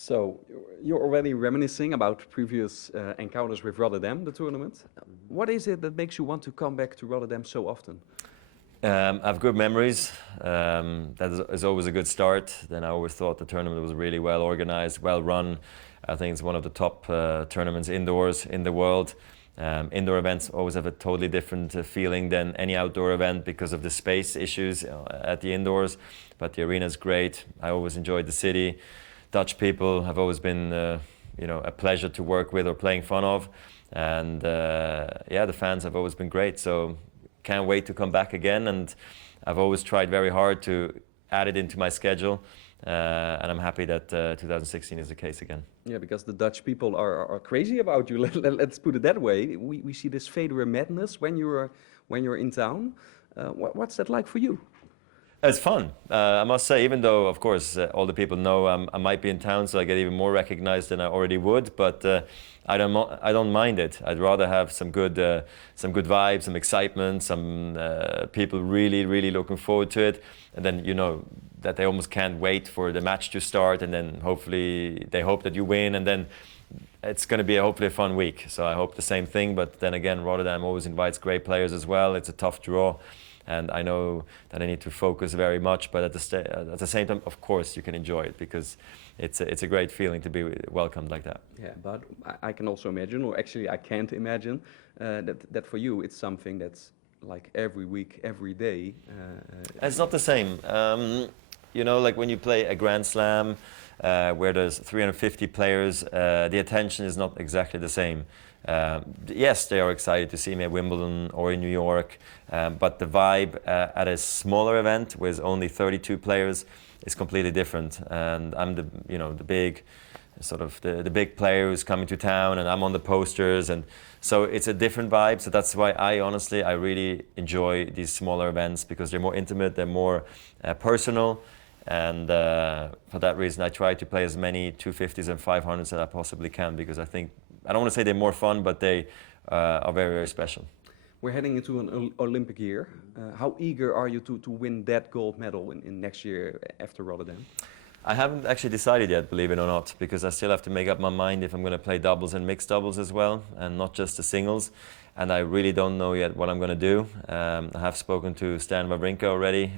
So you're already reminiscing about previous encounters with Rotterdam, the tournament. What is it that makes you want to come back to Rotterdam so often? I have good memories. That is always a good start. Then I always thought the tournament was really well organized, well run. I think it's one of the top tournaments indoors in the world. Indoor events always have a totally different feeling than any outdoor event because of the space issues at the indoors. But the arena is great. I always enjoyed the city. Dutch people have always been, a pleasure to work with or playing fun of. And yeah, the fans have always been great. So can't wait to come back again. And I've always tried very hard to add it into my schedule. And I'm happy that 2016 is the case again. Yeah, because the Dutch people are crazy about you. Let's put it that way. We see this Federer madness when you're in town. What's that like for you? It's fun. I must say, even though, of course, all the people know I might be in town, so I get even more recognized than I already would. But I don't mind it. I'd rather have some good vibes, some excitement, some people really looking forward to it, and then that they almost can't wait for the match to start, and then hopefully they hope that you win, and then it's going to be hopefully a fun week. So I hope the same thing. But then again, Rotterdam always invites great players as well. It's a tough draw. And I know that I need to focus very much, but at the same time, of course, you can enjoy it because it's a great feeling to be welcomed like that. Yeah, but I can also imagine, or actually I can't imagine, that for you it's something that's like every week, every day. It's not the same. Like when you play a Grand Slam where there's 350 players, the attention is not exactly the same. Yes, they are excited to see me at Wimbledon or in New York, but the vibe at a smaller event with only 32 players is completely different. And I'm the big the big player who's coming to town, and I'm on the posters, and so it's a different vibe. So that's why I really enjoy these smaller events because they're more intimate, they're more personal. And for that reason, I try to play as many 250s and 500s as I possibly can because I think, I don't want to say they're more fun, but they are very special. We're heading into an Olympic year. How eager are you to win that gold medal in next year after Rotterdam? I haven't actually decided yet, believe it or not, because I still have to make up my mind if I'm going to play doubles and mixed doubles as well, and not just the singles. And I really don't know yet what I'm going to do. I have spoken to Stan Wawrinka already,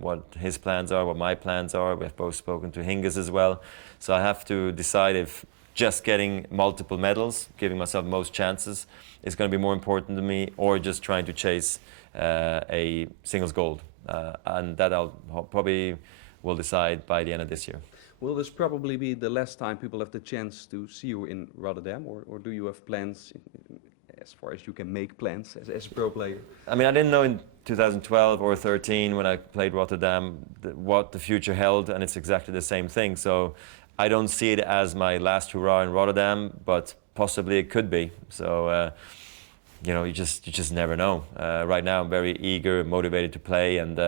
what his plans are, what my plans are. We have both spoken to Hingis as well. So I have to decide if just getting multiple medals, giving myself most chances, is going to be more important to me, or just trying to chase a singles gold. And that I'll probably will decide by the end of this year. Will this probably be the last time people have the chance to see you in Rotterdam, or do you have plans, as far as you can make plans as a pro player? I mean, I didn't know in 2012 or 13 when I played Rotterdam what the future held, and it's exactly the same thing. So I don't see it as my last hurrah in Rotterdam, but possibly it could be. So you just never know. Right now, I'm very eager, motivated to play, and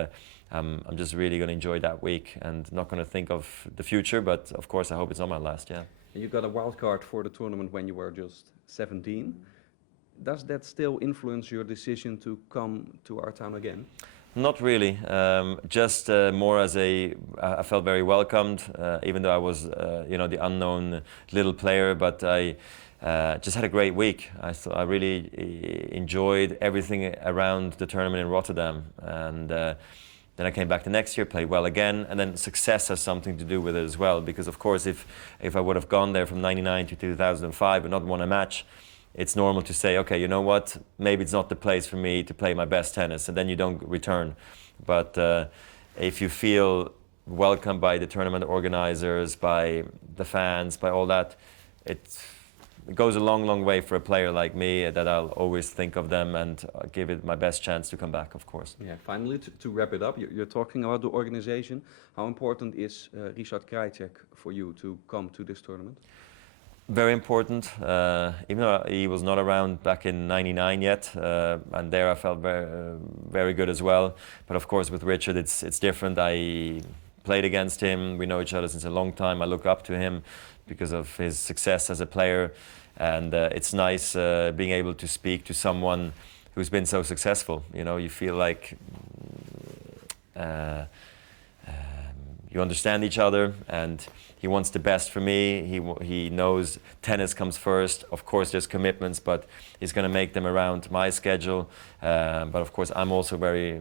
I'm just really going to enjoy that week and not going to think of the future. But of course, I hope it's not my last. Yeah. You got a wild card for the tournament when you were just 17. Does that still influence your decision to come to our town again? Not really. Just more as I felt very welcomed, even though I was, the unknown little player. But I just had a great week. I really enjoyed everything around the tournament in Rotterdam, and then I came back the next year, played well again, and then success has something to do with it as well. Because of course, if I would have gone there from '99 to 2005 and not won a match, it's normal to say, okay, you know what, maybe it's not the place for me to play my best tennis, and then you don't return. But if you feel welcomed by the tournament organizers, by the fans, by all that, it goes a long way for a player like me, that I'll always think of them and give it my best chance to come back, of course. Yeah, finally, to wrap it up, you're talking about the organization. How important is Richard Krajicek for you to come to this tournament? Very important, even though he was not around back in '99 yet, and there I felt very good as well. But of course with Richard it's different. I played against him, we know each other since a long time. I look up to him because of his success as a player, and it's nice being able to speak to someone who's been so successful. You feel like you understand each other, and he wants the best for me. He knows tennis comes first. Of course, there's commitments, but he's going to make them around my schedule. But of course, I'm also very,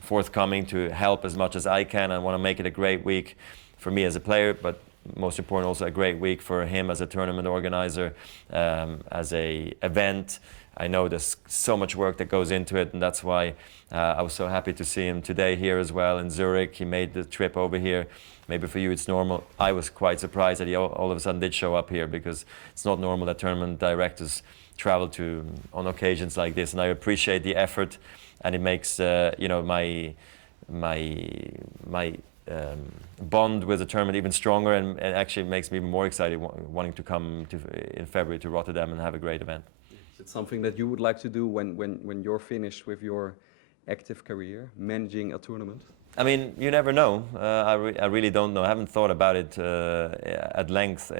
forthcoming to help as much as I can. I want to make it a great week for me as a player, but most important, also a great week for him as a tournament organizer, as a event. I know there's so much work that goes into it, and that's why I was so happy to see him today here as well in Zurich. He made the trip over here. Maybe for you it's normal. I was quite surprised that he all of a sudden did show up here, because it's not normal that tournament directors travel to on occasions like this, and I appreciate the effort, and it makes my bond with the tournament even stronger, and actually makes me even more excited wanting to come in February to Rotterdam and have a great event. Is it something that you would like to do when you're finished with your active career, managing a tournament? I mean, you never know. I really don't know. I haven't thought about it at length,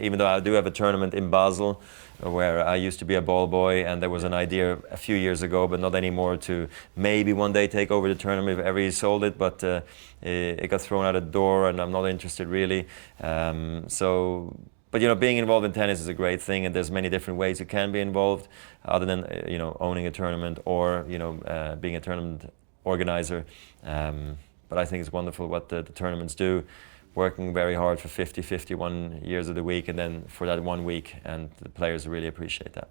even though I do have a tournament in Basel where I used to be a ball boy, and there was an idea a few years ago, but not anymore, to maybe one day take over the tournament if ever he sold it, but it got thrown out the door, and I'm not interested really. But being involved in tennis is a great thing, and there's many different ways you can be involved, other than owning a tournament or being a tournament organizer. But I think it's wonderful what the tournaments do, working very hard for 50, 51 years of the week, and then for that 1 week, and the players really appreciate that.